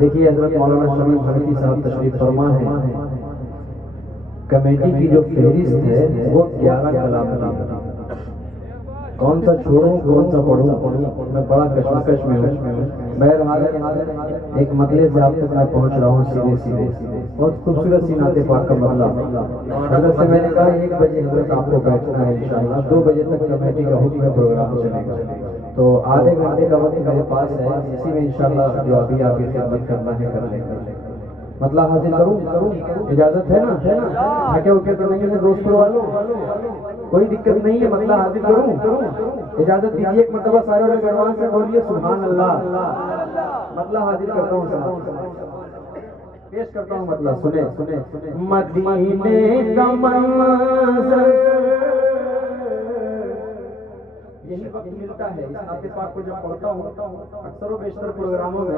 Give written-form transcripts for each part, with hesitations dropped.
دیکھیے حضرت مولانا شریف حنفی صاحب تشریف فرما ہے، کمیٹی کی جو فہرست ہے وہ 11 کلام کی، کون سا چھوڑوں کون سا پڑھوں، میں بڑا کشمکش میں ہوں۔ بہرحال ایک مطلب سے آپ تک میں پہنچ رہا ہوں سیدھے سیدھے، بہت خوبصورت سی نعت پاک کا مطلب۔ حضرت سے میں نے کہا 1 بجے حضرت آپ کو بیٹھنا ہے انشاءاللہ، 2 بجے تک کمیٹی کا حکم ہے، پروگرام چلے گا، تو آدھے گھنٹے کا وقت میرے پاس ہے، اسی میں انشاءاللہ جو ابھی آپ کی خدمت کرنا ہے کر لیں گے۔ مطلب حاصل کروں، اجازت ہے نا؟ تھکے اوکے تو نہیں ہے دوستوں والوں؟ کوئی دقت نہیں ہے، مطلب حاصل کروں؟ اجازت دیجیے ایک مرتبہ سارے لوگ ایڈوانس سے بولیے سبحان اللہ۔ مطلب حاضر کرتا ہوں، پیش کرتا ہوں مطلب، سنیں۔ مدینے کا منظر، یہی وقت ملتا ہے اس نعت پاک کو جب پڑھتا ہوں، اکثر و بیشتر پروگراموں میں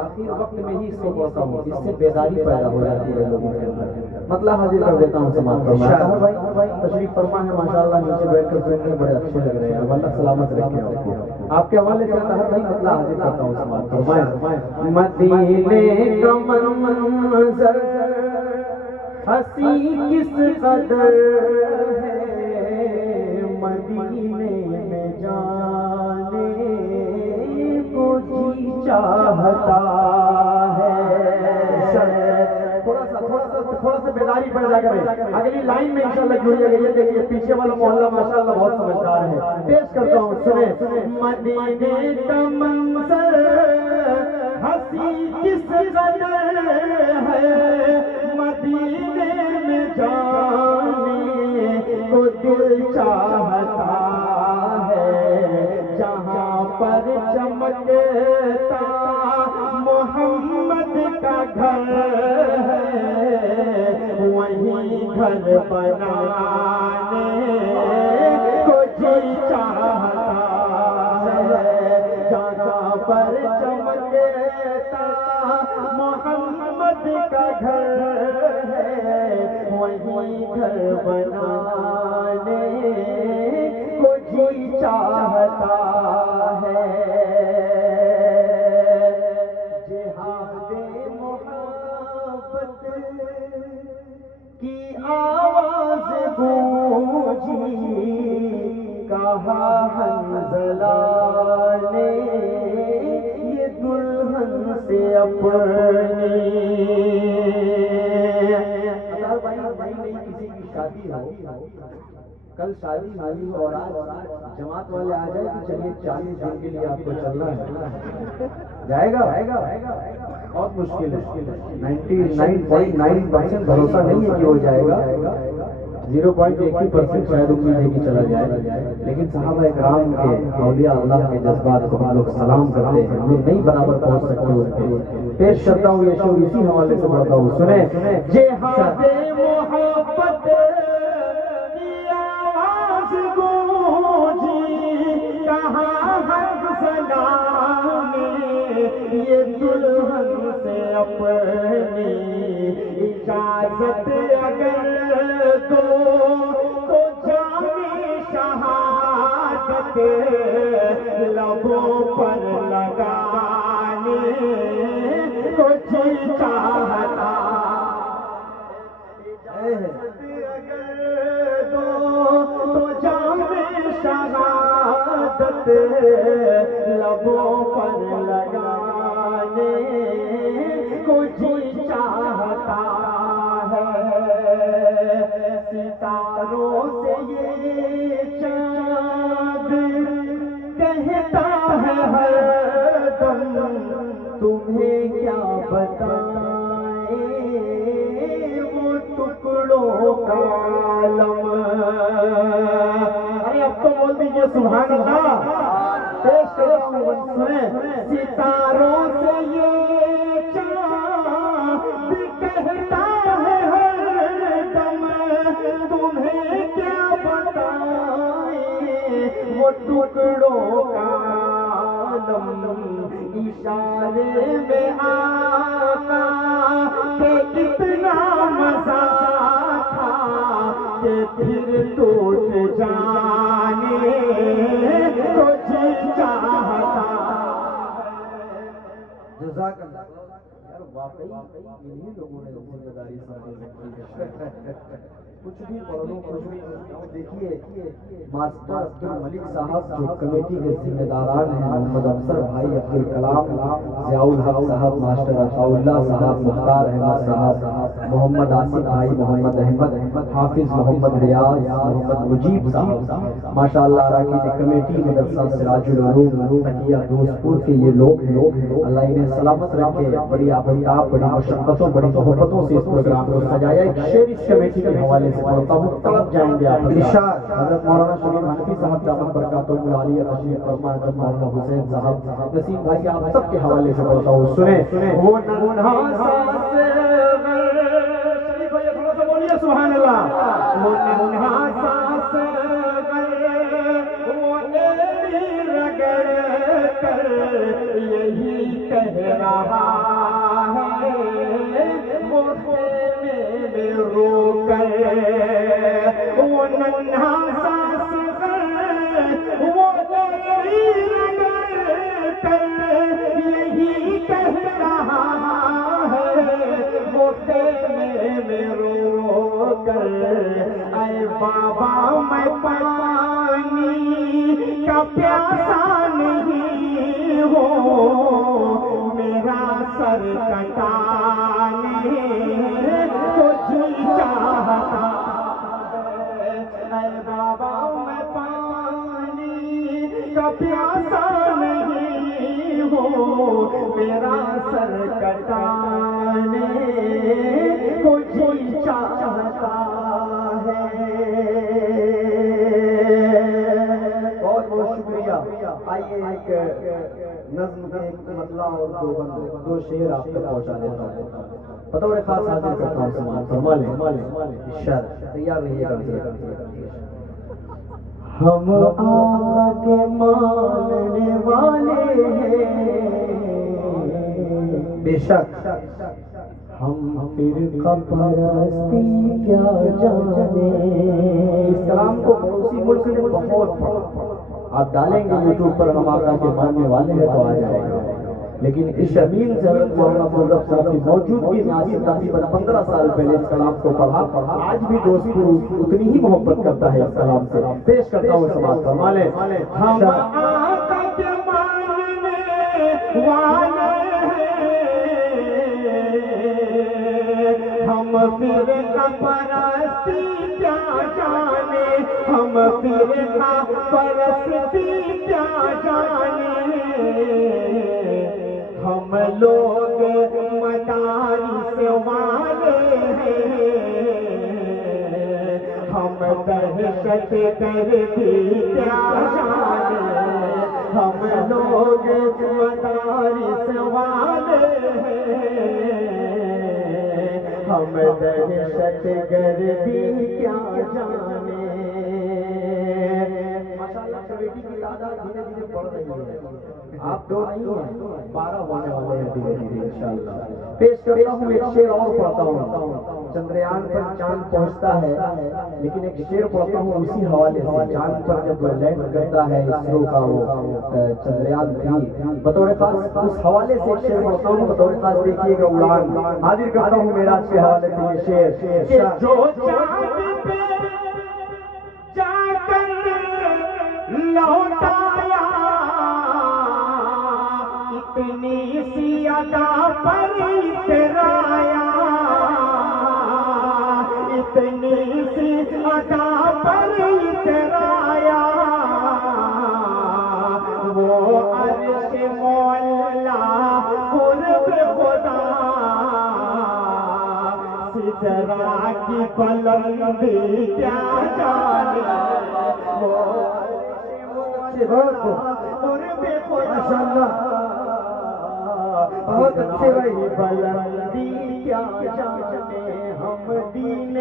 آخر وقت میں ہی اس کو پڑھتا ہوں، اس سے بیداری پیدا ہو جاتی ہے لوگوں کے اندر۔ مطلب حاضر کر دیتا ہوں، سماعت فرمائیں۔ بھائی تشریف فرما ہے ماشاءاللہ، نیچے بیٹھ کر سننے بڑے اچھے لگ رہے ہیں، اللہ سلامت رکھے آپ کو۔ آپ کے حوالے سے طاہر بھائی مطلب حاضر کرتا ہوں، سماعت فرمائیں۔ مدینے کا منظر ہنسی کس قدر ہے، مدینے میں جانے کو جی چاہتا ہے۔ تھوڑا سا بیداری پیدا کریں، اگلی لائن میں انشاءاللہ جڑیے گا۔ یہ دیکھیے پیچھے والا محلہ ماشاءاللہ بہت سمجھدار ہے، پیش کرتا ہوں، سنیں۔ مدینے کا منظر ہنسی کس قدر ہے، مدینے میں جانے کو دل چاہتا ہے، جہاں پر چمکتا محمد کا گھر ہے، وہیں گھر بنانے کو جی چاہتا ہے، جہاں پر چمکتا محمد کا گھر ہے، وہیں گھر بنانے کو جی چاہتا ہے۔ جہاد محبت کی آواز گونجی، کہا حنظلہ نے یہ دلہن سے اپنی۔ بھائی کسی کی شادی ہو، کل شادی ہو اور آج جماعت والے آ جائے کہ چلیے 40 دن کے لیے آپ کو چلنا ہے، جائے گا؟ بہت مشکل ہے، 99.9% بھروسہ نہیں ہے کہ وہ جائے گا، 0.1% شاید امید ہے کہ چلا جائے، لیکن صحابہ اکرام کے، اولیاء اللہ کے جذبات کو ہم لوگ سلام کرتے ہیں، ہم لوگ نہیں برابر پہنچ سکتے ان کے۔ پیش کرتا ہوں یہ شعر اسی حوالے سے پڑھتا ہوں، سنیں۔ جہاد محبت کی آواز گونجی، کہاں حنظلہ نے یہ دلہن سے اپنی، اجازت اگر دو تو جامی شہادت لبوں پر لگانے کو جی چاہتا، اجازت اگر دو تو جامی شہادت لبوں پر لگانے کو جی چاہتا ہے۔ ستاروں سے یہ چاند کہتا ہے ہر دم، تمہیں کیا بتائیں وہ ٹکڑوں کا عالم۔ ارے اب تو بول دیجیے سبحان اللہ، پیش کرتا ہوں، سنیں۔ ستاروں سے یہ چاند کہتا ہے ہر دم، تمہیں کیا بتائیں وہ ٹکڑوں کا عالم، اشارے میں آقا کہ اتنا مزہ تھا کہ پھر ٹوٹ جانے کو جی چاہتا۔ جزاک اللہ۔ واقعی انہی لوگوں نے ذمہ داری سمجھ رکھی ہے کچھ بھی پڑھ لو کچھ بھی دیکھیے ماسٹر عبد الملک صاحب جو کمیٹی کے ذمہ داران ہیں محمد افسر بھائی عبد الکلام ضیاء الحق صاحب ماسٹر عطاء اللہ صاحب مختار احمد صاحب محمد آصف بھائی محمد احمد حافظ محمد ریاض محمد مجیب صاحب ماشاء اللہ اراکین کمیٹی مدرسہ سراج العلوم تکیہ دوست پور کے یہ لوگ ہیں اللہ انہیں سلامت رکھے بڑی آفتاب بڑی مشقتوں بڑی محبتوں سے اس پروگرام کو سجایا ایک شعر اس کمیٹی کے حوالے سے پڑھتا ہوں تڑپ جائیں گے آپ ارشاد حضرت مولانا شریف حنفی صاحب دامت برکاتہ العالیہ تشریف فرما حضرت مولانا حسین صاحب نسیم بھائی آپ سب کے حوالے سے پڑھتا ہوں سنیں وہ ننھا سا شریف بھائی تھوڑا سا بولیے سبحان اللہ وہ ننھا سا وہ ایڑی رگڑ کر یہی کہہ رہا رو کر وہ ننھا سا وہ ایڑی رگڑ کر یہی کہہ رہا ہے وہ خیمے میں رو کر اے بابا میں پانی کا پیاسا نہیں ہوں میرا سر کٹانے چاہتا اے بابا میں پانی کا پیاسا نہیں ہوں میرا سر کٹانے کو جی چاہتا ہے بہت بہت شکریہ آئیے ایک نظم کے ایک مطلع اور دو شعر آپ تک پہنچا دیتا ہوں بطور خاص حاضر کرتا ہوں سماعت فرما لیں اشارہ تیار رہیے گا ہم آگے ماننے والے ہیں بے شک ہم فرقہ پرستی کیا جانے اس کلام کو پڑوسی ملک میں بہت آپ ڈالیں گے یوٹیوب پر ہم آقا کے ماننے والے ہیں تو آ جائے گا لیکن اس زمین سے حضرت مولانا فضل صاحب کی موجودگی میں آج تقریباً 15 سال پہلے اس کلام کو پڑھا آج بھی دوست اتنی ہی محبت کرتا ہے اس کلام سے پیش کرتا ہوں سماعت فرما لیں ہم آقا کے ماننے والے ہم فرقہ پرستی کیا جانے ہم فرقہ پرستی کیا جانے ہم لوگ مدارس والے ہیں ہم دہشت گردی کیا جانے ہم لوگ مدارس والے ہیں ہم دہشت گردی کیا جانے ماشاءاللہ کمیٹی کی تعداد دھیرے دھیرے بڑھ رہی ہے آپ دو نہیں ہیں 12 ہونے والے ہیں دھیرے دھیرے انشاءاللہ پیش کرتا ہوں ایک شعر اور پڑھتا ہوں چندریان پر چاند پہنچتا ہے لیکن ایک شعر پڑھتا ہوں اسی حوالے سے چاند پر جب لینڈ کرتا ہے اسرو کا وہ چندریان بھی بطور خاص اس حوالے سے ایک شعر پڑھتا ہوں بطور خاص دیکھیے گا اڑان حاضر کرتا ہوں میراج کے حوالے سے یہ شعر جو چاند پہ جا کر لوٹایا اتنی سی ادا پر اترایا اتنی سی ادا پر اترایا وہ عرش مولا قرب خدا سجرا کی بلندی کیا جانے وہ بہت اچھے بھائی بلندی کیا جانے ہم دین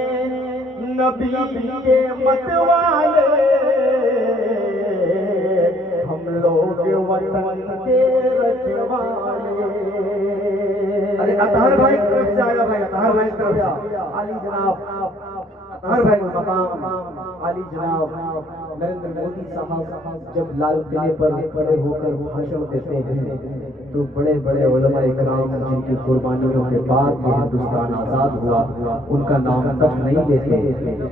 نبی کے مت والے ہم لوگ وطن کے رکھوالے ارے اطہر بھائی طرف سے آیا بھائی اطہر بھائی طرف سے علی جناب ہر بھائی مقام عالی جناب نریندر مودی صاحب جب لال قلعے پر کھڑے ہو کر بھاشن دیتے ہیں تو بڑے بڑے علماء اکرام جن کی قربانیوں کے بعد یہ ہندوستان آزاد ہوا ان کا نام تک نہیں لیتے.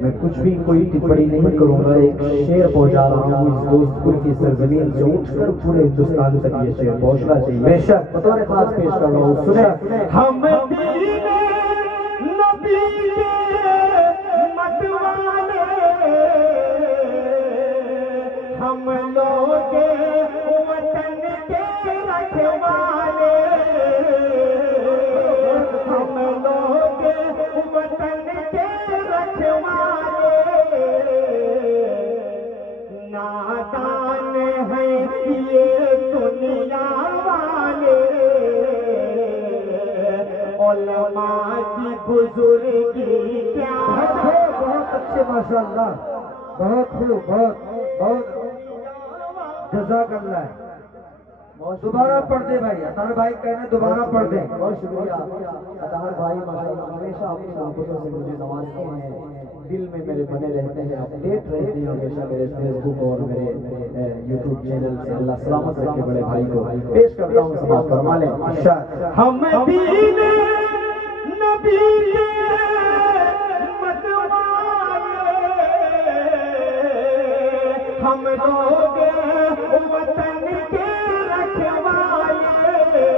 میں کچھ بھی کوئی ٹپڑی نہیں کروں گا, ایک شعر پہنچا رہا ہوں اس دوست پور کی سرزمین سے اٹھ کر پورے ہندوستان تک یہ شعر پہنچنا چاہیے. بے شک بطور خاص پیش کر رہا ہوں, سنیں. ہم نبی ہم لوگ وطن کے رکھوالے, ہم لوگ وطن کے رکھوالے, نادان ہیں یہ دنیا والے, علماء کی بزرگی کیا. بہت اچھے ماشاءاللہ, بہت خوب, بہت جزاک اللہ. دوبارہ پڑھ دیں بھائی, اطہر بھائی کہنے دوبارہ پڑھ دیں. بہت شکریہ اطہر بھائی, ماشاءاللہ ہمیشہ اپنی محبتوں سے مجھے نوازتے ہیں, دل میں میرے بنے رہتے ہیں, اپڈیٹ رہتے ہیں ہمیشہ میرے فیس بک اور میرے یوٹیوب چینل سے. اللہ سلامت رکھے بڑے بھائی کو. پیش کرتا ہوں, سماعت فرما لیں. ہم دین نبی ہم لوگ وطن کے رکھوالے,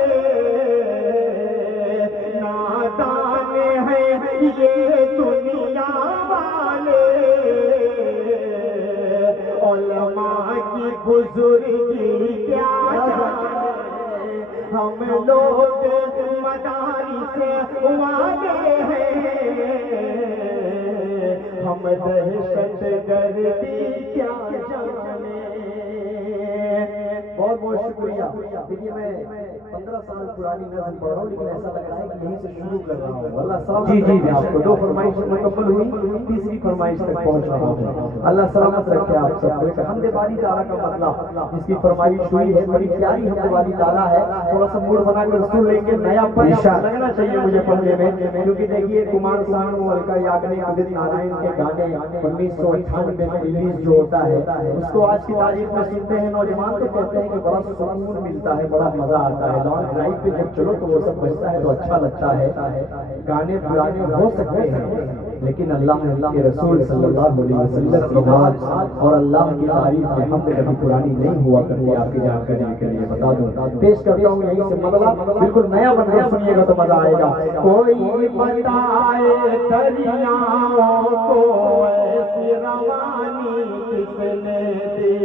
نادان ہیں یہ دنیا والے, علماء کی بزرگی کیا جانے, ہم لوگ مدارس والے ہیں, ہم دہشت گردی کیا جانے. بہت بہت شکریہ. دیکھیے میں 15 سال پرانی نظم پڑھ رہا ہوں, لیکن ایسا لگ رہا ہے کہ یہیں سے شروع کر رہا ہوں. اللہ سلامت. جی آپ کو 2 فرمائش مکمل ہوئی, تیسری فرمائش تک پہنچ رہا ہوں. اللہ سلامت رکھے آپ سب کو. حمد باری تعالیٰ کا مطلب جس کی فرمائش ہوئی ہے, بڑی پیاری حمد باری تعالیٰ ہے. تھوڑا سا موڈ بنا کر سن لیں گے, نیا پنجا لگنا چاہیے مجھے پڑھنے میں, کیونکہ دیکھیے کمار سانو, الکا یاگنک, ادت نارائن کے گانے 1998 میں ریلیز جو ہوتا ہے اس کو آج کی تاریخ میں سنتے ہیں نوجوان تو کہتے ہیں کہ بڑا سکون ملتا ہے, بڑا مزہ آتا ہے. لانگ ڈرائیو پہ جب چلو تو وہ سب بجتا ہے تو اچھا لگتا ہے. گانے پرانے ہو سکتے ہیں لیکن اللہ کے رسول صلی اللہ علیہ وسلم کی ناز اور اللہ کی تعریف میں ہم کبھی پرانی نہیں ہوا کرتی. آپ کی جانکاری کے لیے بتا دوں, پیش کرتا ہوں یہیں سے مطلب بالکل نیا بن گیا, سنیے گا تو مزہ آئے گا. کوئی بتائے دریاؤں کو ایسی روانی کس نے دی,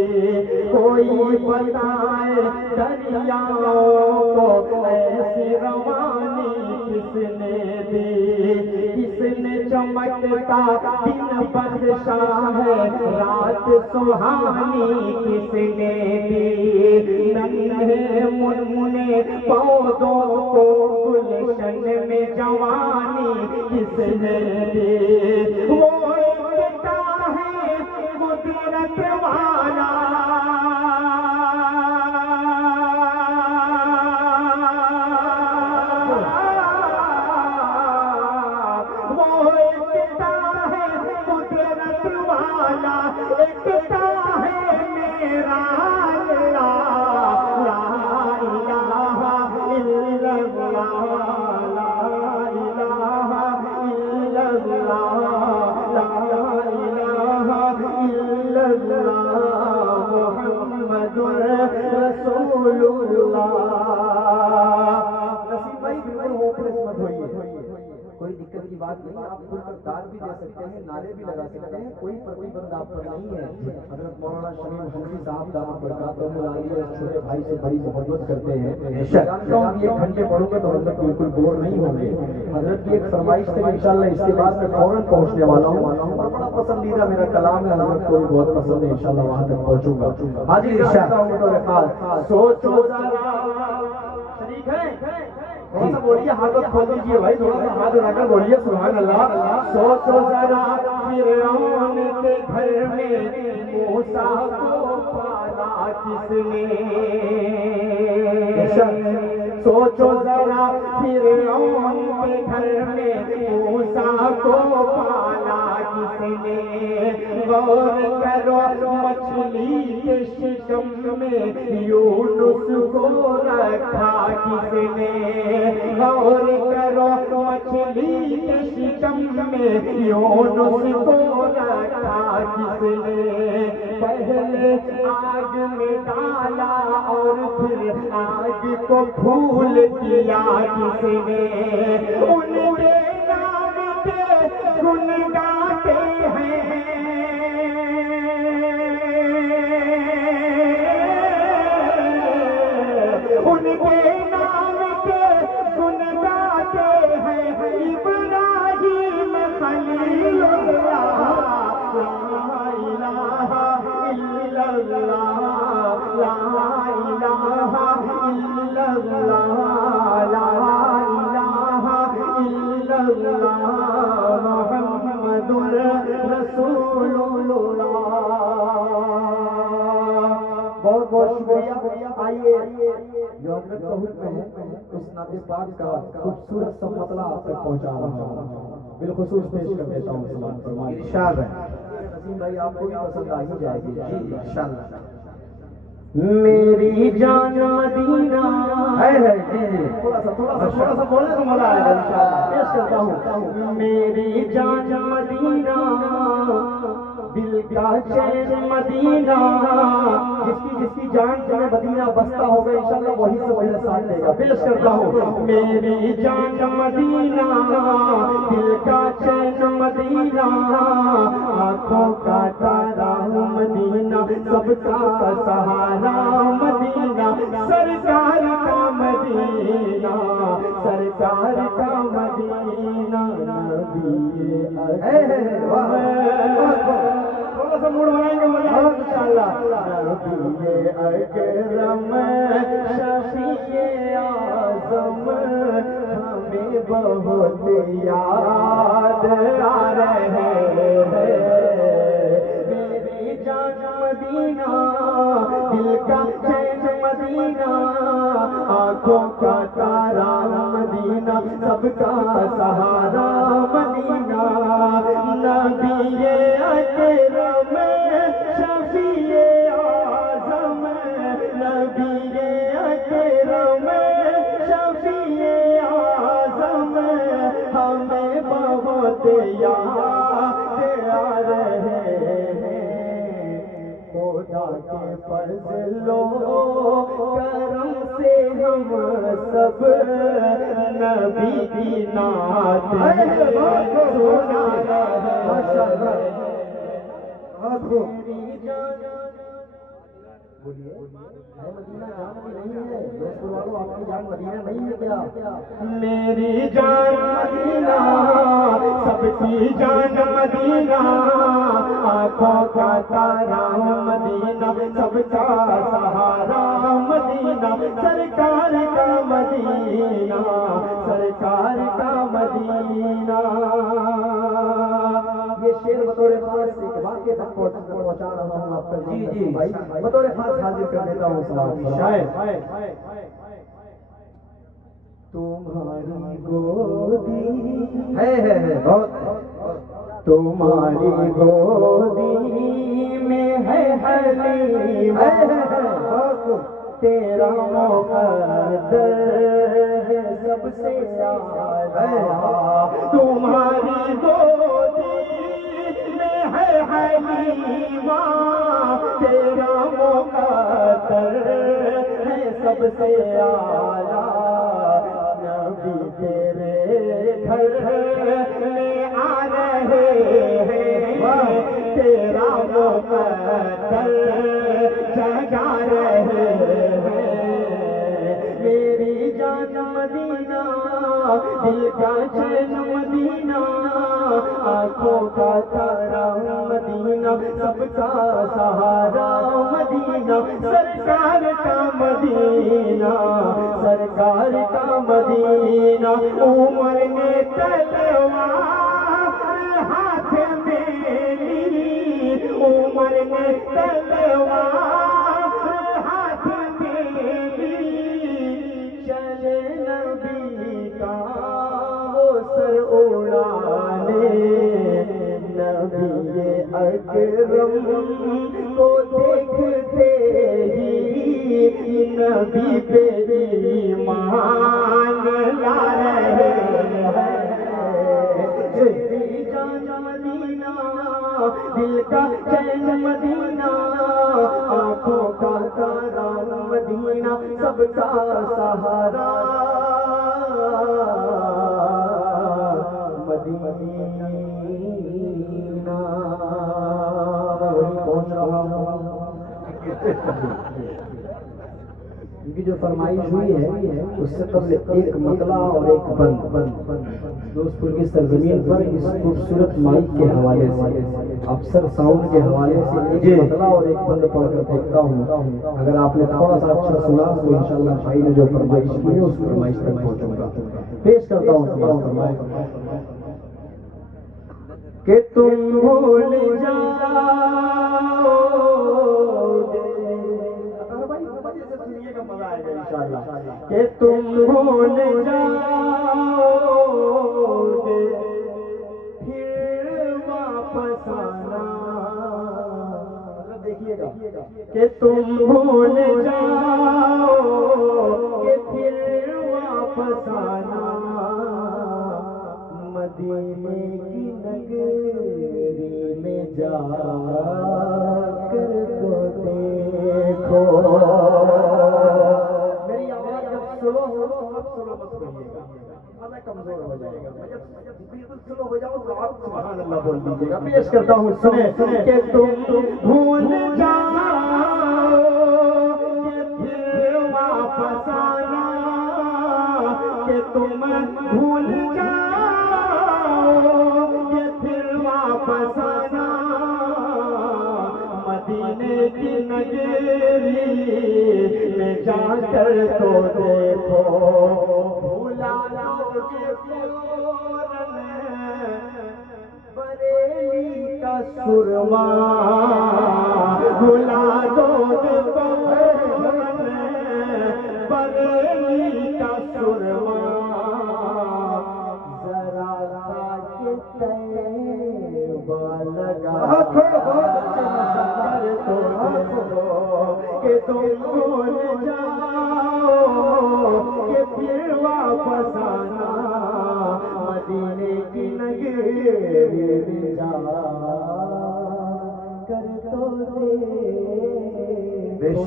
کوئی بتائے دریاؤں کو ایسی روانی کس نے دی, کس نے چمکتا دن بخشا ہے رات سہانی کس نے دی, ننھے منمنے پودوں کو گلشن میں جوانی کس نے دی, وہ ایکتا ہے قدرت والا, کوئی دقت کی بات نہیں, آپ کھل کر داد بھی دے سکتے ہیں, نعرے بھی لگا سکتے ہیں, کوئی پرتیبند آپ پر نہیں ہے. حضرت مولانا شمیم حنفی صاحب دامت برکاتہ العالیہ چھوٹے بھائی سے بڑی محبت کرتے ہیں. جانتا ہوں کہ 1 گھنٹے پڑھوں گے تو حضرت بالکل بور نہیں ہوں گے. حضرت کی ایک فرمائش تک انشاءاللہ اس کے بعد میں فوراً پہنچنے والا ہوں, اور بڑا پسندیدہ میرا کلام ہے, حضرت کو بھی بہت پسند ہے, انشاءاللہ وہاں تک پہنچوں گا. حاضر ارشاد ہوں تو رخاص سوچو ذرا, شریک ہے تھوڑا سا بولیے, ہاتھ کھول دیجیے بھائی, تھوڑا سا ہاتھ اٹھا کر بولیے سبحان اللہ. سوچو ذرا فرعون کے گھر میں موسیٰ کو پالا کس نے, سوچو ذرا فرعون کے گھر میں موسیٰ کو پالا کس نے، غور کرو مچھلی کے شکم میں یونس کو رکھا کس نے، غور کرو مچھلی کے شکم میں یونس کو رکھا کس نے، پہلے آگ میں ڈالا اور پھر آگ کو پھول کیا کس نے، ان کے نام کے گن گاتے ہیں، ان کے نام کے گن گاتے ہیں ابراہیم خلیل اللہ، لا الہ الا اللہ، لا الہ الا اللہ، لا الہ الا اللہ، محمد رسول اللہ۔ بہت بہت شکریہ۔ آئیے جو حضرت کا حکم ہے اس نعت پاک کا خوبصورت سا مطلع آپ تک پہنچا رہا ہوں، بالخصوص پیش کر دیتا ہوں سلام فرمائیے۔ ارشاد ہے عظیم بھائی، آپ کو بھی پسند آ ہی جائے گی انشاءاللہ۔ میری جان مدینہ ہے تھوڑا سا بولنے تو مزہ آئے گا انشاءاللہ، پیش کرتا ہوں۔ میری جان مدینہ، دل کا چین مدینہ، جس کی جان میں مدینہ بستا ہوگا انشاءاللہ وہی سے وہی ساتھ لے گا، پیش کرتا ہوں۔ میری جان مدینہ، دل کا چین مدینہ، آنکھوں کا تارا مدینہ، سب کا سہارا مدینہ، سرکار کا مدینہ، سرکار کا مدینہ، نبی تھوڑا سا موڑ بنائیں گے مزہ آئے انشاءاللہ۔ نبی اکرم شفیع اعظم ہمیں بہت یاد آ رہے ہیں، میری جان مدینہ، دل کا چین مدینہ، آنکھوں کا تارا مدینہ، سب کا سہارا مدینہ، نبی اکرم شفیع اعظم، نبی اکرم شفیع اعظم ہمیں بہت یاد آ رہے ہیں، خدا کے فضل و کرم سے ہم سب نبی کی نعت سنا رہے ہیں۔ میری جان مدینہ، سب کی جان مدینہ، آنکھوں کا تارا مدینہ، سب کا سہارا مدینہ، سرکار کا مدینہ، سرکار کا مدینہ۔ یہ شعر بطور خاص ایک واقعے تک پہنچا رہا ہوں آپ کو، جی بھائی بطور خاص حاضر کر دیتا ہوں سوال شاید۔ تمہاری گودی ہے بہت، تمہاری گودی میں ہے حلیم، تیرا مقدر ہے سب سے اعلیٰ، تمہاری گودی میں ہے حلیم، تیرا مقدر ہے سب سے اعلیٰ، نبی تیرے گھر میں آ رہے ہیں، تیرا مقدر جگا رہے ہیں، میری جان مدینہ، دل کا چین مدینہ، آنکھوں کا تارا مدینہ، سب کا سہارا مدینہ، سرکار کا مدینہ، سرکار کا مدینہ، عمر نے تلوار ہاتھ میں لی، عمر نے تلوار ہاتھ میں لی، چلے نبی اکرم کو دیکھتے ہی نبی پہ ایمان لا رہے ہیں. تیری جان مدینہ دل کا چین مدینہ آنکھوں کا تارا مدینہ سب کا سہارا مدینہ. وہی پہنچ رہا ہوں. ان کی جو فرمائش ہوئی ہے اس سے قبل ایک مطلع اور ایک بند دوستپور کی سرزمین پر اس خوبصورت مائک کے حوالے سے افسر ساؤنڈ کے حوالے سے ایک مطلع اور ایک بند پڑھ کر دیکھتا ہوں. اگر آپ نے تھوڑا سا اچھا سنا تو انشاءاللہ بھائی نے جو فرمائش کی ہے اس فرمائش تک پہنچوں گا. پیش کرتا ہوں کہ تم بھول جاؤ کہ تم بھول جاؤ گے پھر واپس آنا. دیکھیے گا کہ تم بھول جاؤ گے پھر واپس آنا. مدینے کی نگری میں جا کر تو دیکھو. میری آواز جب سلو مت کریے گا ورنہ کمزور ہو جائے گا. بالکل سلو ہو جاؤ تو آپ سبحان اللہ بول دیجیے گا. پیش کرتا ہوں سنیں کہ تم بھول جاؤ کہ پھر واپس آنا. کہ تم بھول جاؤ کہ پھر واپس آنا. مدینے کی نگری میں جا کر تو دیکھو. بھولا جاؤ گے فوراً بریلی کا سرما. بھولا دو گے فوراً بریلی کا سرما. ذرا کے طیبہ لگا کر تو دیکھو کہ تم بھول جاؤ کہ پھر واپس آنا. مدینے کی نگری میں جا کر تو بے شک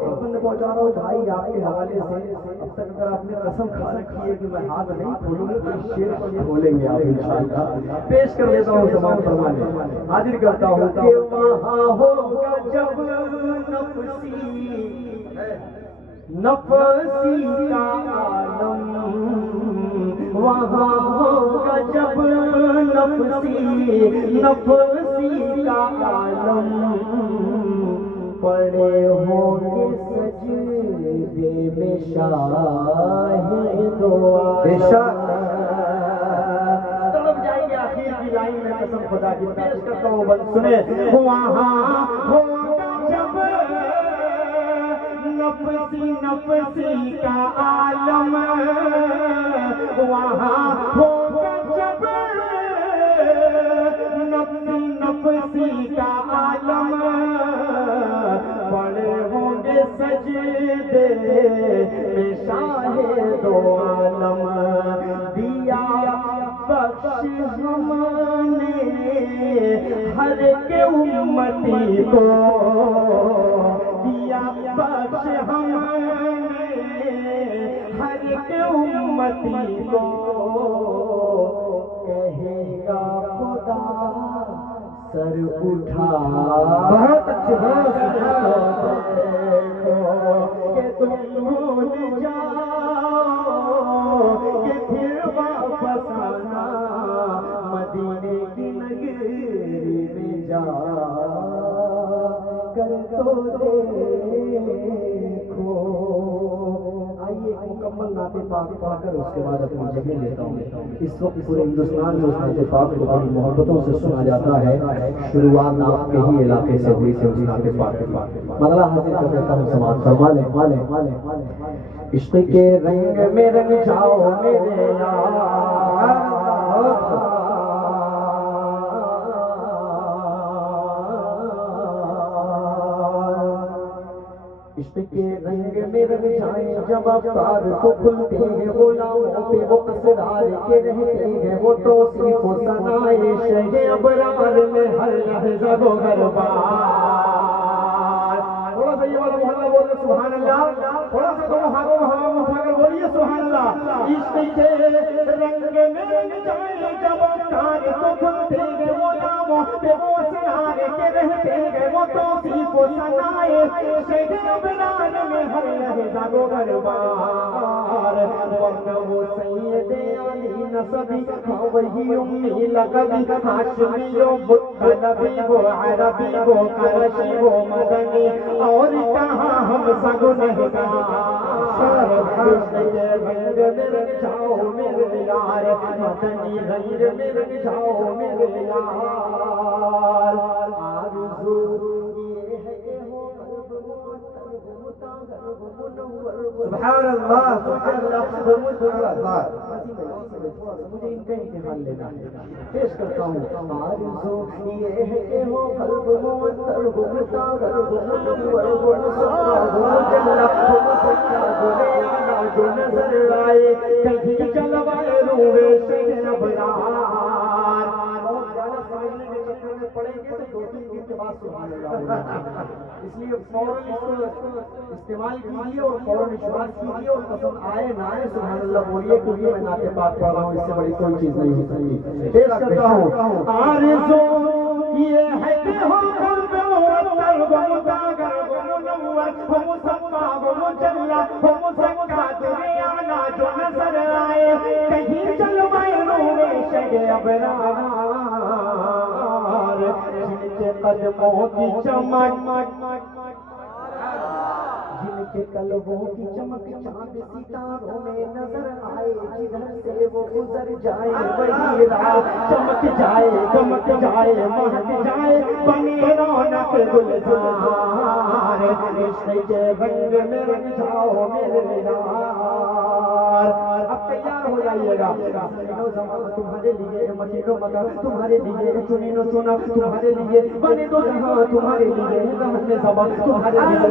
ایک بندے پہنچا رہا ہوں بھائی آپ کے حوالے سے. اب تک اگر آپ نے قسم کھا رکھی ہے کہ میں ہاتھ نہیں کھولوں گا تو شیر کو کھولیں گے آپ انشاءاللہ. پیش کر دیتا ہوں تمام فرمانے. حاضر کرتا ہوں کہ وہاں ہوگا جب نفسی کا عالم. وہاں ہوگا جب نفسی کا عالم. پڑے ہوں گے سجدے میں شاہد دو عالم. تڑپ جائیں گے آخر کی لائن میں قسم خدا کی. پیش کرتا ہوں بل سنیں. وہاں ہوگا جب نفسی کا عالم. وہاں ہوگا جب نفسی کا عالم. پڑے ہوں گے سجدے میں شاہ دو عالم. دیا بخش ہم نے ہر ایک امتی کو. دیا بخش ہم نے ہر ایک امتی کو. کہے گا خدا سر اٹھا. بہت اچھے کہ تم بھول جاؤ کہ پھر واپس آنا. مدینے کی نگری میں جا کر تو دیکھو. آئیے ایک مکمل نعت پاک پڑھ کر اس کے بعد اپنی جگہ لیتا ہوں. اس وقت پورے ہندوستان میں اس نعت پاک کو بڑی محبتوں سے سنا جاتا ہے. شروعات آپ کے ہی علاقے سے ہوئی تھی اس نعت پاک. مطلع حاضر کر دیتا ہوں سماعت فرما لیں. عشق کے رنگ میں رنگ جاؤ میرے یار. عشق کے رنگ میں رنگ جائیں جب افطار تو کھلتے ہیں غلاموں پہ وہ اسرار کے رہتے ہیں وہ توصیف و ثنائے شہ ابرار میں ہر لحظہ و ہر بار. تھوڑا سا یہ والا محلہ بولے سبحان اللہ. تھوڑا سا دونوں ہاتھوں کو ہوا میں اٹھا کر بولیے سبحان اللہ. عشق کے رنگ میں رنگ جائیں جب افطار تو کھلتے ہیں غلاموں پہ وہ اسرار کے رہتے ہیں وہ توصیف و ثنائے شہ ابرار میں ہر لحظہ و ہر بار. ورنہ وہ سید علی نسبی ہاں وہی امی لقبی ہاشمی و مطلبی وہ عربی وہ قرشی وہ مدنی اور کہاں ہم سب گنہگار. غیر میں رنگ جاؤ میرے یار مدنی غیر میں رنگ جاؤ میرے یار. آرزو یہ ہے کہ ہو قلب معطر ہو مطہر ہو منور. سبحان اللہ سبحان اللہ. مجھے ان کا امتحان لینا ہے. پیش کرتا ہوں. آرزو یہ ہے کہ ہو قلب معطر ہو مطہر ہو منور ہو مصفر ہو مجلل ہو مسکر ہو ریانا جو نظر آئے کہیں جلوائے روئے شہ ابرار. بہت زیادہ سمجھنے کے چکر میں پڑیں گے تو 2-3 دن کے بعد سبحان اللہ ہوگا. اس لیے فوراً اس کو استعمال کیجیے اور فوراً اشراق کیجیے اور پسند آئے نہ آئے سبحان اللہ بولیے کیونکہ میں نعت پاک پڑھ رہا ہوں. اس سے بڑی کوئی چیز نہیں ہو سکتی. پیش کرتا ہوں. آرزو یہ ہے کہ ہو قلب معطر و مطہر و منور و مصفا و مجلل و مزکا ریانا جو نظر آئے کہیں جلوائے روئے شہ ابرار. جن کے قدموں کی چمک جن کے قلبوں کی چمک چاند ستاروں میں نظر آئے جدھر سے وہ گزر جائے وہی راہ چمک جائے چمک جائے مہک جائے بنے رونق گلزار. عشق کے رنگ میں رنگ جاؤ میرے یار. اب تیار ہو جائیے گا. مکینو زمان تمہارے لیے مکینو مکان تمہارے لیے چنینو چنا تمہارے لیے بنے دو جہاں تمہارے لیے رہن زبان تمہارے لیے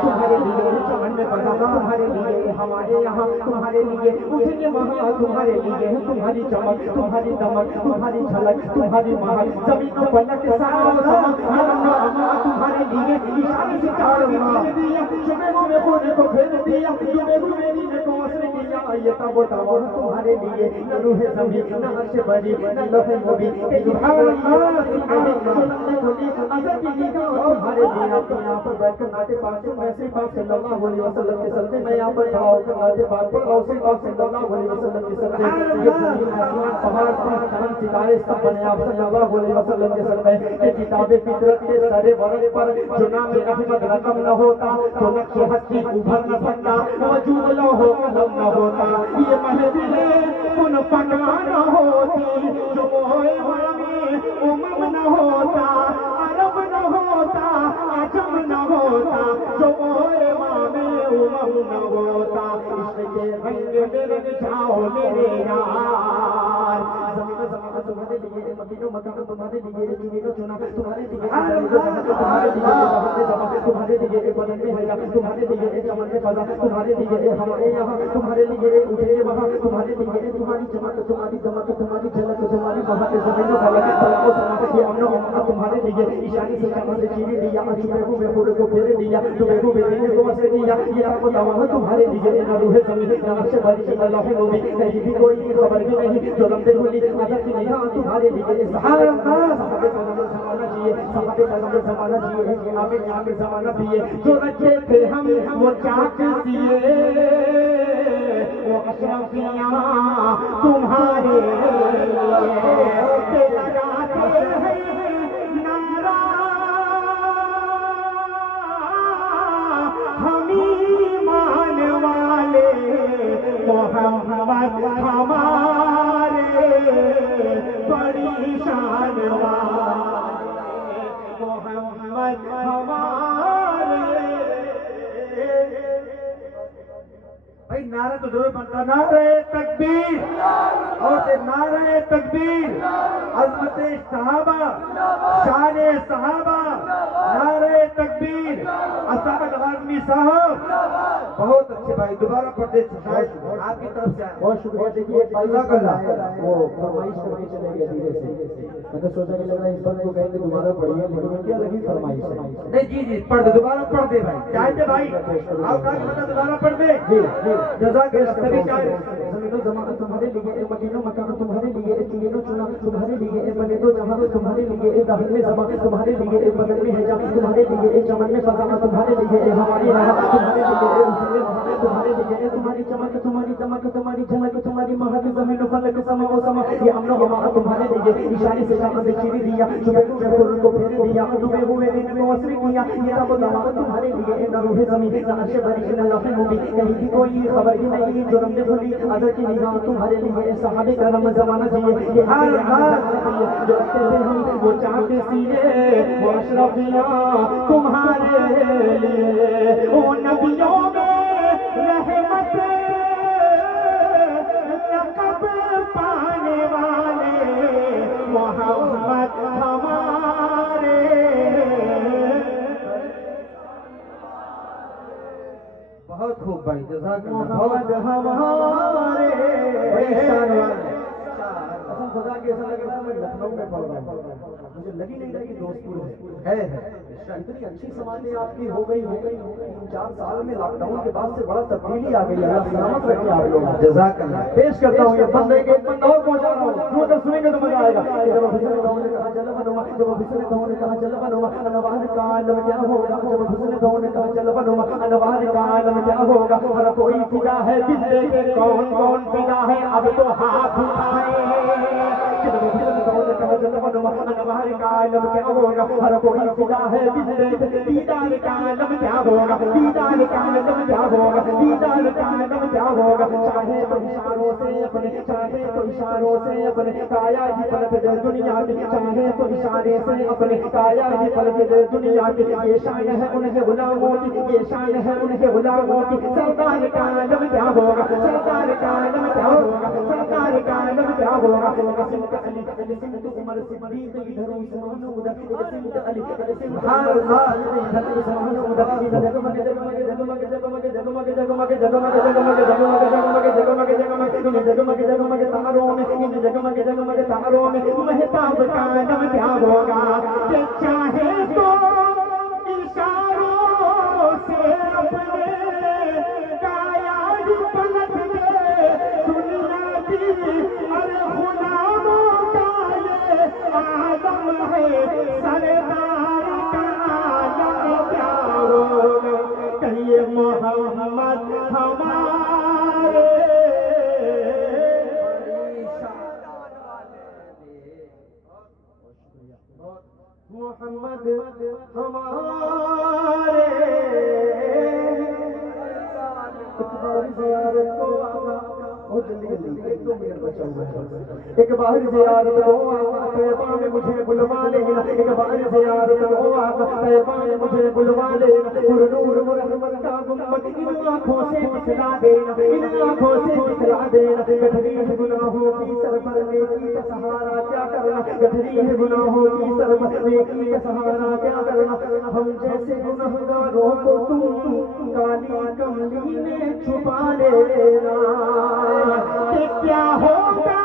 تمہارے لیے چمن میں پڑا تمہارے لیے ہمارے یہاں تمہارے لیے اٹھنے وہاں تمہارے لیے تمہاری چمک تمہاری دمک تمہاری جھلک تمہاری مہک زمین و فلک سارا تمہارے لیے اشارے سے صبح خون کو پھیر دیا میری نے کوثر کیا یہ تابو تابو تمہارے لیے نہ روح زمین نہ عرش بری نہ لوح مبین سبحان اللہ تمہارے لیے اپنے یہاں پر بیٹھ کر نعت پاک ویسے پاک صلی اللہ علیہ وسلم کے سلسلے میں یہاں پر دعاؤں کر نعت پاک پر غوث پاک صلی اللہ علیہ وسلم کے سلسلے یہ زمین آسمان پہاڑ چاند ستارے سب بنے آپ صلی اللہ علیہ وسلم کے سلسلے کہ کتاب فطرت کے سرے ورق پر جو نام احمد رقم نہ ہوتا تو نقش ہستی ابھر نہ سکتا وجود لوح و قلم نہ ہوتا یہ محفل ان پکا نہ ہوتی جو موئے امم نہ ہوتا عرب نہ ہوتا عجم نہ ہوتا جو موئے امم نہ ہوتا. عشق کے رنگ میں رنگ جاؤ میرے یار. زمین زمان تمہارے لیے مکینو مکان تمہارے لیے چنینو چنا تمہارے لیے تمہارے لیے تمہارے لیے بدن میں حیا تمہارے لیے چمن میں فضا تمہارے لیے ہمارے یہاں تمہارے لیے اٹھے وہاں تمہارے لیے تمہاری چمک تمہاری دمک تمہاری جھلک تمہاری مہک زمین و فلک سارا کو سما یہ امن و امان تمہارے لیے اشارے سے چمن سے چیری لیا چوبے کو بے خود کو پھیر دیا چوبے کو بے دین کو مسے دیا یہ آپ کو دعویٰ تمہارے لیے نہ روح زمین نہ عرش بری نہ لوح مبین کہیں بھی کوئی خبر بھی نہیں جو لمبے ہولی نظر کی نہیں تمہارے لیے سبحان اللہ. صحابہ پیغمبر زمانہ چاہیے صحابہ پیغمبر زمانہ چاہیے جناب نیام زمانہ پیے جو رکھے تھے ہم وہ چاک دیے وہ اشرفیاں تمہارے لیے لگاتے ہیں نعرہ ہم ایمان والے محمد ہمارے بڑی شان والے محمد ہمارے. بھائی نعرہ تو ضرور بنتا، نعرہ تکبیر اور نعرہ تکبیر، عظمت صحابہ، شان صحابہ، نعرہ تکبیر، اسعد غازمی صاحب بہت اچھے بھائی، دوبارہ پڑھتے آپ کی طرف سے بہت شکریہ۔ دیکھیے وہ فرمائش کر کے چلے گئے دھیرے سے، میں نے سوچا کہ لگ رہا ہے اس بات کو کہیں کہ دوبارہ پڑھیے، لیکن یہ کیا لگی فرمائش ہے؟ نہیں جی جی پڑھ دے، دوبارہ پڑھ دے بھائی، چاہتے بھائی آپ کا مطلب دوبارہ پڑھ دے جی جی جزاک اللہ سبھی چاہے زمین و زمان تمہارے لیے، اے مدینہ مکان تمہارے لیے، اے چین و چنا تمہارے لیے، اے بلد و جہاں تمہارے لیے، اے دہر میں زمان تمہارے لیے، اے بدن میں حجاب تمہارے لیے، اے چمن میں فضا تمہارے لیے، اے ہماری راہ تمہارے لیے، اے حسن محمد تمہارے لیے، اے تمہاری چمک تمہاری دمک تمہاری جھلک تمہاری مہک زمین و فلک سما و سما، یہ امن و امان تمہارے لیے، اشارے سے چاند چیری دیا، صبح کو کو پھیر دیا، ڈوبے ہوئے دن کو عصر کیا، یہ رب دماغ تمہارے لیے، اے نہ روح زمین نہ عرش بری نہ لوح مبین، کہیں کی کوئی خبر ہی نہیں جو رم نے بھولی، ادر کی نگاہ تمہارے لیے، صحابہ کرام زمانہ جیے، یہ ہر جو رکھتے تھے ہم وہ چاہتے سیے، وہ اشرفیاں تمہارے لیے، وہ نبیوں میں رحمت لقب پانے والے محمد ہمارے، بہت خوب بھائی، جزاک اللہ، محمد ہمارے۔ قسم خدا کی ایسا لگ رہا ہے میں لکھنؤ میں پڑھ رہا ہوں، مجھے لگی نہیں رہی کہ دوست پور ہے۔ اتنی اچھی سماجی آپ کی ہو گئی 3-4 سال میں لاک ڈاؤن کے بعد سے بڑا تبدیلی آ گئی ہے، اللہ سلامت رکھے آپ لوگ۔ جزاک اللہ، پیش کرتا ہوں یہ بندے کے ایک بندہ اور پہنچا رہا ہوں، جو اگر سنیں گے تو مزہ آئے گا۔ جب حسن داؤں نے کہا چل بنوا، جب حسن داؤں نے کہا چل بنوا، انوار کا عالم کیا ہوگا، جب حسن داؤں نے کہا چل بنوا، انوار کا عالم کیا ہوگا، ہر کوئی فدا ہے بندے کے، کون کون فدا ہے اب تو ہاتھ اٹھائے، جب حسن داؤں نے کہا چل بنوا، انوار کا عالم کیا ہوگا، ہر کوئی فدا ہے بندے کے، دیدار کا عالم کیا ہوگا، دیدار کا عالم کیا ہوگا، دیدار کا عالم کیا ہوگا، چاہے تو اشاروں سے اپنے، چاہے تو اشاروں سے اپنے کایا ہی پلٹ دے دنیا کی، چاہے تو اشارے سے اپنے کایا ہی پلٹ دے دنیا کی، یہ شان ہے انہیں غلاموں کی، یہ شان ہے انہیں غلاموں کی، سردار کا عالم کیا ہوگا، سردار کا عالم کیا ہوگا، سردار کا عالم کیا ہوگا، سمت علی سمت عمر صدیق ادھر عثمان ادھر سمت علی سمت عمر ادھر عثمان ادھر جگمگ جگمگ جگمگ جگمگ جگمگ جگمگ جگمگ جگمگ جگمگ جگمگ جگمگ جگمگ جگمگ تاروں میں، ان جگمگ جگمگ تاروں میں مہتاب کا عالم کیا ہوگا، کہ چاہے تو اشاروں سے اپنے کایا ہی پلٹ دے دنیا کی، اور غلاموں کا یہ عالم ہے، سردار کا عالم کیا ہوگا، کہیے محمد ہمارے، محمد ہمارے، ایک بار زیارت کو آنا، اور جلدی جلدی 1-2 منٹ بچا ہوا ہے، ایک بار زیارت کو آنا، طیبہ میں مجھے بلوا لینا، ایک بار زیارت کو آنا، طیبہ میں مجھے بلوا لینا، پر نور مرحمت کا گنبد ان آنکھوں سے دکھلا دینا، ان آنکھوں سے دکھلا دینا، گٹھری ہے گناہوں کی سر پر نیکی کا سہارا کیا کرنا، گٹھری ہے گناہوں کی سر پر نیکی کا سہارا کیا کرنا، ہم جیسے گنہگاروں کو تم کالی کملی میں چھپا لینا، کہ کیا ہوگا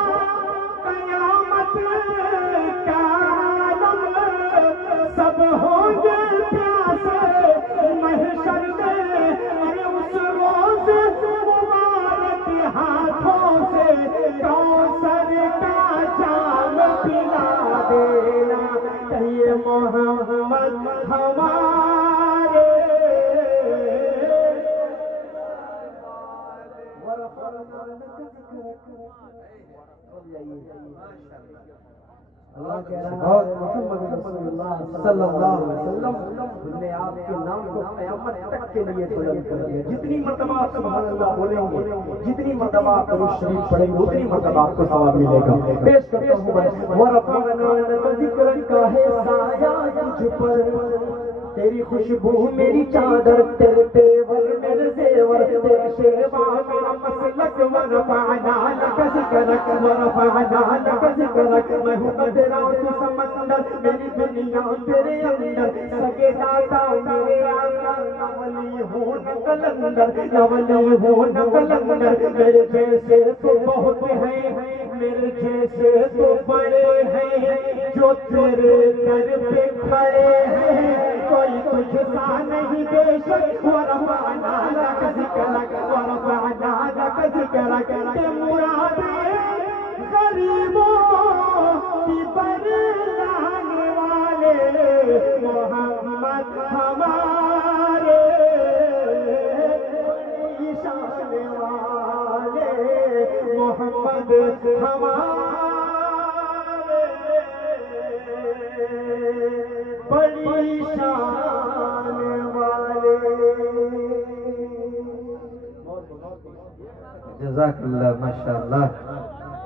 قیامت کا عالم، سب ہوں گے پیاسے محشر میں، ارے اس روز مبارک ہاتھوں سے کوثر کا جام پلا دینا، کہیے محمد ہمارے، اللہ کہہ رہا ہے محمد رسول اللہ صلی اللہ علیہ وسلم نے آپ کے نام کو قیامت تک کے لیے بلند کر دیا، جتنی مرتبہ آپ سبحان اللہ بولیں گے، جتنی مرتبہ آپ درود شریف پڑھیں گے، اتنی مرتبہ آپ کو ثواب ملے گا۔ پیش کرتا ہوں میں ورفعنا لک ذکرک کا ہے سایہ تجھ پر، تیری خوشبو میری چادر، تیرے تیور میرے زیور، تیرا شیوا میرا مسلک، ورفعنا لک ذکرک، ورفعنا لک ذکرک، میں ہوں تیرا تو سمندر، میری دنیا تیرے اندر، سگے داتا میرے آقا، نہ ولی ہوں نہ کلندر، نہ ولی ہوں نہ کلندر، میرے جیسے تو بہت ہیں، میرے جیسے تو بڑے ہیں، جو تیرے در پہ کھڑے ہیں، کوئی تجھ سا نہیں بے شک، ورفعنا لک ذکرک، ورفعنا لک ذکرک، کہ مرادیں غریبوں کی برلانے والے محمد ہمارے، بڑی شان والے محمد ہمارے، بڑی شان والے۔ جزاک اللہ، ماشاءاللہ،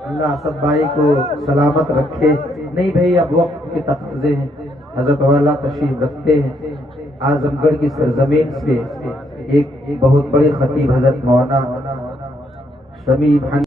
اللہ اسد بھائی کو سلامت رکھے۔ نہیں بھائی، اب وقت کے تقاضے ہیں، حضرت والا تشریف رکھتے ہیں۔ اعظم گڑھ کی سرزمین سے ایک بہت بڑے خطیب حضرت مولانا شمیع